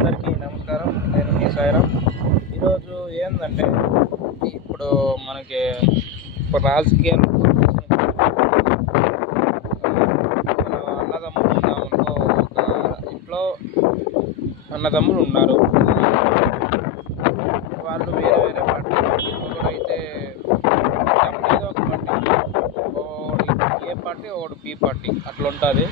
అందరికీ నమస్కారం. నేను మీ సాయిరాం. ఈరోజు ఏంటంటే ఇప్పుడు మనకి రాజకీయాలు మన అన్నదమ్ములు ఉన్నామనుకో, ఒక ఇంట్లో అన్నదమ్ములు ఉన్నారు. వాళ్ళు వేరే వేరే పార్టీ, ఒకడైతే ఏదో ఒక పార్టీ, ఒకటి ఏ పార్టీ ఒకటి బి పార్టీ అట్లా ఉంటుంది.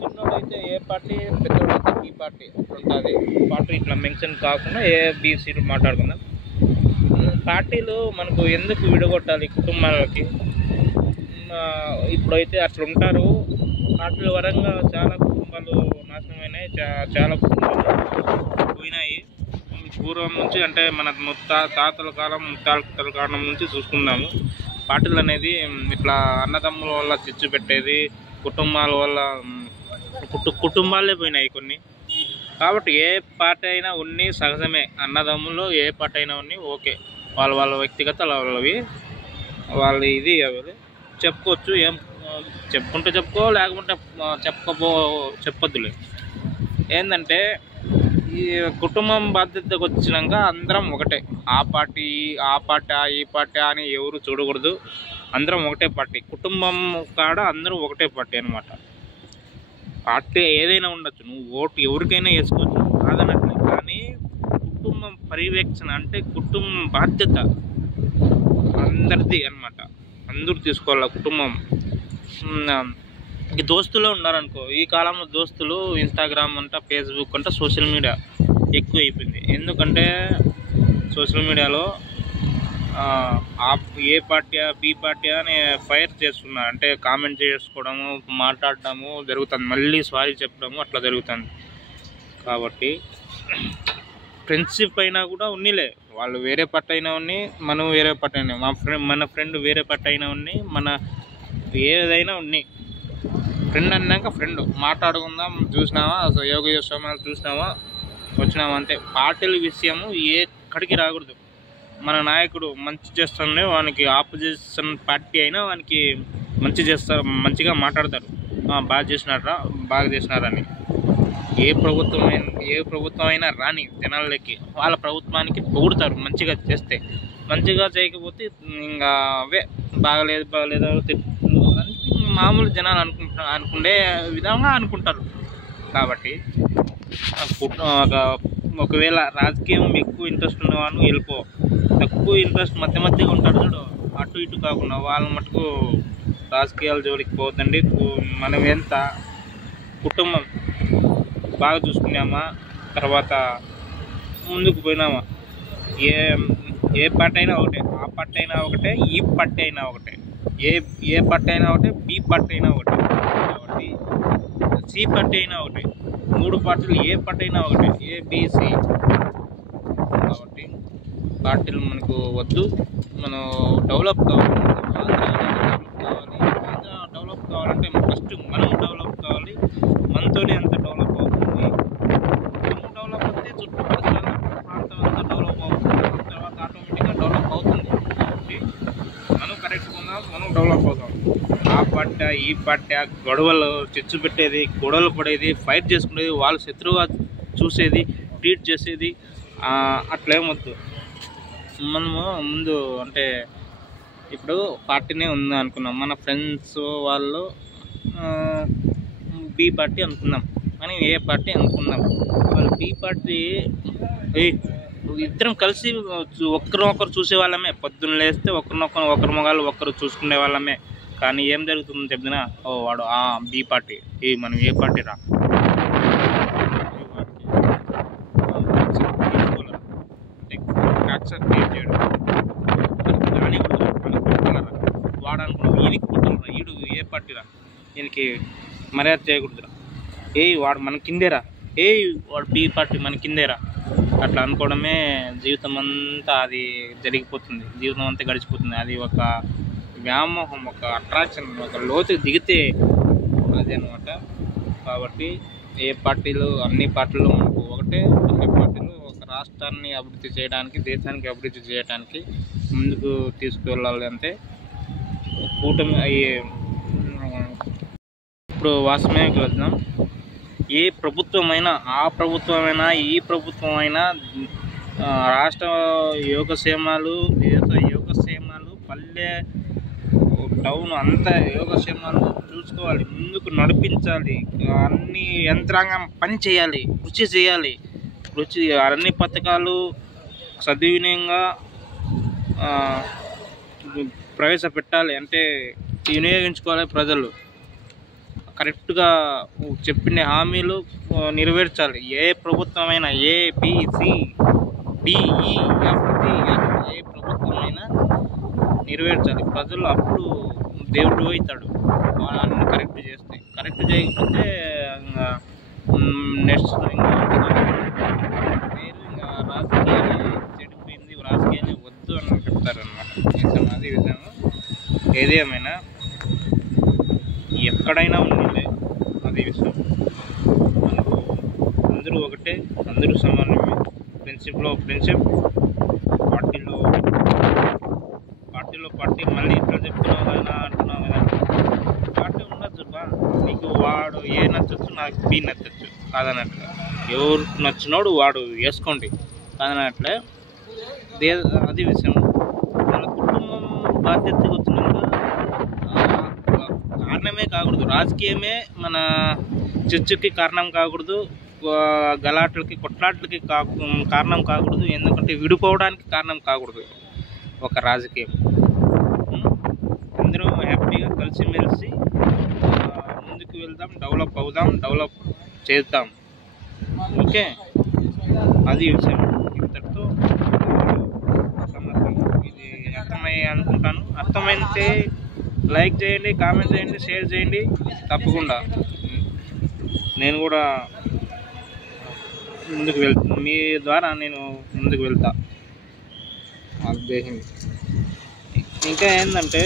చిన్నోడైతే ఏ పార్టీ, పెద్దోడైతే బి పార్టీ అట్లా ఉంటుంది. పార్టీ ఇట్లా మెన్షన్ కాకుండా ఏబిసిలు మాట్లాడుకుందాం. పార్టీలు మనకు ఎందుకు విడగొట్టాలి కుటుంబాలకి? ఇప్పుడైతే అట్లా ఉంటారు. పార్టీల పరంగా చాలా కుటుంబాలు నాశనమైనాయి, చాలా కుటుంబాలు పోయినాయి. పూర్వం నుంచి అంటే మన తాతల కాలం, ముత్తాతల కాలం నుంచి చూసుకుందాము. పార్టీలు అనేది ఇట్లా అన్నదమ్ముల వల్ల చిచ్చు పెట్టేది, కుటుంబాల వల్ల కుటుంబాలే పోయినాయి కొన్ని. కాబట్టి ఏ పార్టీ అయినా ఉన్ని సహజమే. అన్నదమ్ములు ఏ పార్టీ అయినా ఉన్ని ఓకే, వాళ్ళ వ్యక్తిగత వాళ్ళవి, వాళ్ళ ఇది అవి చెప్పుకోవచ్చు. ఏం చెప్పుకుంటే చెప్పుకో, లేకుంటే చెప్పొద్దులే. ఏంటంటే ఈ కుటుంబం బాధ్యతకు వచ్చినాక అందరం ఒకటే. ఆ పార్టీ ఈ పార్టీ అని ఎవరు చూడకూడదు. అందరం ఒకటే పార్టీ. కుటుంబం కాడ అందరూ ఒకటే పార్టీ అనమాట. పార్టీ ఏదైనా ఉండొచ్చు, నువ్వు ఓటు ఎవరికైనా వేసుకోవచ్చు కాదనట్లే. కానీ కుటుంబం పర్యవేక్షణ అంటే కుటుంబం బాధ్యత అందరిది అనమాట. అందరూ తీసుకోవాలి కుటుంబం. ఈ దోస్తులే ఉన్నారనుకో, ఈ కాలంలో దోస్తులు ఇన్స్టాగ్రామ్ అంట, ఫేస్బుక్ అంట, సోషల్ మీడియా ఎక్కువ అయిపోయింది. ఎందుకంటే సోషల్ మీడియాలో ఏ పార్టీ బి పార్టీ అని ఫైర్ చేస్తున్నారు. అంటే కామెంట్ చేసుకోవడము, మాట్లాడడము జరుగుతుంది, మళ్ళీ సారీ చెప్పడము అట్లా జరుగుతుంది. కాబట్టి ఫ్రెండ్షిప్ అయినా కూడా ఉన్నిలే, వాళ్ళు వేరే పార్టీ అయినా ఉన్ని, మనం వేరే పార్టీ అయినా, మన ఫ్రెండ్ వేరే పార్టీ అయినా ఉన్ని, మన ఏదైనా ఉన్ని, ఫ్రెండ్ అన్నాక ఫ్రెండ్ మాట్లాడుకుందాం. చూసినావా యోగ సమయాలు చూసినావా, వచ్చినావా అంతే. పార్టీల విషయము ఎక్కడికి రాకూడదు. మన నాయకుడు మంచి చేస్తుండే వానికి ఆపోజిషన్ పార్టీ అయినా వానికి మంచిగా మాట్లాడతారు. బాగా చేసినారని. ఏ ప్రభుత్వం అయినా రాని జనాలకి వాళ్ళ ప్రభుత్వానికి పొగుడుతారు మంచిగా చేస్తే. మంచిగా చేయకపోతే ఇంకా అవే బాగలేదు మామూలు జనాలు అనుకునే విధంగా అనుకుంటారు. కాబట్టి ఒకవేళ రాజకీయం ఎక్కువ ఇంట్రెస్ట్ ఉన్నవాళ్ళు వెళ్ళిపో. తక్కువ ఇంట్రెస్ట్ మధ్యగా ఉంటారు చూడు, అటు ఇటు కాకుండా వాళ్ళ మటుకు రాజకీయాల జోలికి పోతుందండి. మనం ఎంత కుటుంబం బాగా చూసుకున్నామా, తర్వాత ముందుకు పోయినామా. ఏ పార్టీ అయినా ఒకటే, ఆ పార్టీ అయినా ఒకటే, ఈ పార్టీ అయినా ఒకటే, ఏ పార్టీ అయినా ఒకటే, బి పార్టీ అయినా ఒకటే, కాబట్టి సి పార్టీ అయినా ఒకటే. 3 పార్టీలు ఏ పార్టీ అయినా ఒకటే, ఏబిసి. కాబట్టి పార్టీలు మనకు వద్దు. మనం డెవలప్ కావాలంటే ఫస్ట్ మనం డెవలప్ కావాలి. మనతోనే అంత డెవలప్ అవుతుంది. మనం డెవలప్ అవుతే చుట్టుపక్కల ప్రాంతం అంతా డెవలప్ అవుతుంది. తర్వాత ఆటోమేటిక్గా డెవలప్ అవుతుంది. కాబట్టి మనం కరెక్ట్గా ఉన్నాం, మనం డెవలప్ అవుతాం. ఆ పార్టీ ఈ పార్టీ గొడవలు చిచ్చు పెట్టేది, గొడవలు పడేది, ఫైట్ చేసుకునేది, వాళ్ళు శత్రువుగా చూసేది, ట్రీట్ చేసేది అట్లేమొద్దు. మనము ముందు అంటే ఇప్పుడు పార్టీనే ఉంది అనుకున్నాం, మన ఫ్రెండ్స్ వాళ్ళు బి పార్టీ అనుకుందాం, మనం ఏ పార్టీ అనుకుందాం. వాళ్ళు బి పార్టీ ఇద్దరం కలిసి ఒకరినొకరు చూసే వాళ్ళమే. పొద్దున్న లేస్తే ఒకరి మొగాలు ఒకరు చూసుకునే వాళ్ళమే. కానీ ఏం జరుగుతుందని చెప్తున్నా, వాడు బి పార్టీ, మనం ఏ పార్టీ రా, వాడు అనుకున్నాం ఈయనకి పుట్టాలరా, ఈడు ఏ పార్టీ రా, ఈయనకి మర్యాద చేయకూడదురా, వాడు మన కిందేరా, వాడు బి పార్టీ మన కిందేరా, అట్లా అనుకోవడమే జీవితం అంతా అది జరిగిపోతుంది. జీవితం అంతా గడిచిపోతుంది. అది ఒక వ్యామోహం, ఒక అట్రాక్షన్, ఒక లోతు దిగితే అది అనమాట. కాబట్టి అన్ని పార్టీలు మనకు ఒకటే. అన్ని పార్టీలు ఒక రాష్ట్రాన్ని అభివృద్ధి చేయడానికి, దేశానికి అభివృద్ధి చేయడానికి ముందుకు తీసుకువెళ్ళాలి. అంతే కూటమి. ఇప్పుడు వాస్తవమే వెళ్తున్నాం. ఏ ప్రభుత్వమైనా, ఆ ప్రభుత్వమైనా, ఈ ప్రభుత్వమైనా రాష్ట్ర యోగక్షేమాలు, దేశ యోగక్షేమాలు, పల్లె టౌన్ అంతా యోగక్షేమాలు చూసుకోవాలి, ముందుకు నడిపించాలి, అన్ని యంత్రాంగం పని చేయాలి, కృషి చేయాలి. అన్ని పథకాలు సద్వినియోగంగా ప్రవేశపెట్టాలి, అంటే వినియోగించుకోవాలి. ప్రజలు కరెక్ట్గా చెప్పిన హామీలు నెరవేర్చాలి. ఏ ప్రభుత్వమైనా ABCDEFG ఏ ప్రభుత్వమైనా నెరవేర్చాలి. ప్రజలు అప్పుడు దేవుడు అవుతాడు అన్ని కరెక్ట్ చేస్తే. కరెక్ట్ చేయకపోతే నెక్స్ట్ పేరు ఇంకా రాజకీయాలు చెడిపోయింది, రాజకీయాలు వద్దు అని చెప్తారు అన్నమాట. అది విధంగా ఏది ఏమైనా ఎక్కడైనా ఉంది అదే విషయం. మనకు అందరూ ఒకటే, అందరూ సమానమే. ఫ్రెండ్షిప్, పార్టీ మళ్ళీ ఇట్లా చెప్తున్నావు కదా అంటున్నావు కదా. పార్టీ ఉండొచ్చు బా, నీకు వాడు ఏ నచ్చచ్చు, నాకు బి నచ్చచ్చు కాదన్నట్లే. ఎవరు నచ్చినోడు వాడు వేసుకోండి కాదన్నట్లే. అది విషయం. మన కుటుంబం బాధ్యతగా వచ్చినాక కారణమే కాకూడదు, రాజకీయమే మన చర్చకి కారణం కాకూడదు, గలాట్లకి కొట్లాట్లకి కారణం కాకూడదు, ఎందుకంటే విడిపోవడానికి కారణం కాకూడదు ఒక రాజకీయం. అందరూ హ్యాపీగా కలిసిమెలిసి ముందుకు వెళ్దాం, డెవలప్ అవుదాం, డెవలప్ చేద్దాం. ఓకే, అది విషయం. ఇంతటితో ఇది అర్థమయ్యే అనుకుంటాను. అర్థమైతే లైక్ చేయండి, కామెంట్ చేయండి, షేర్ చేయండి. తప్పకుండా నేను కూడా ముందుకు వెళ్తాను, మీ ద్వారా నేను ముందుకు వెళ్తా. ఇంకా ఏంటంటే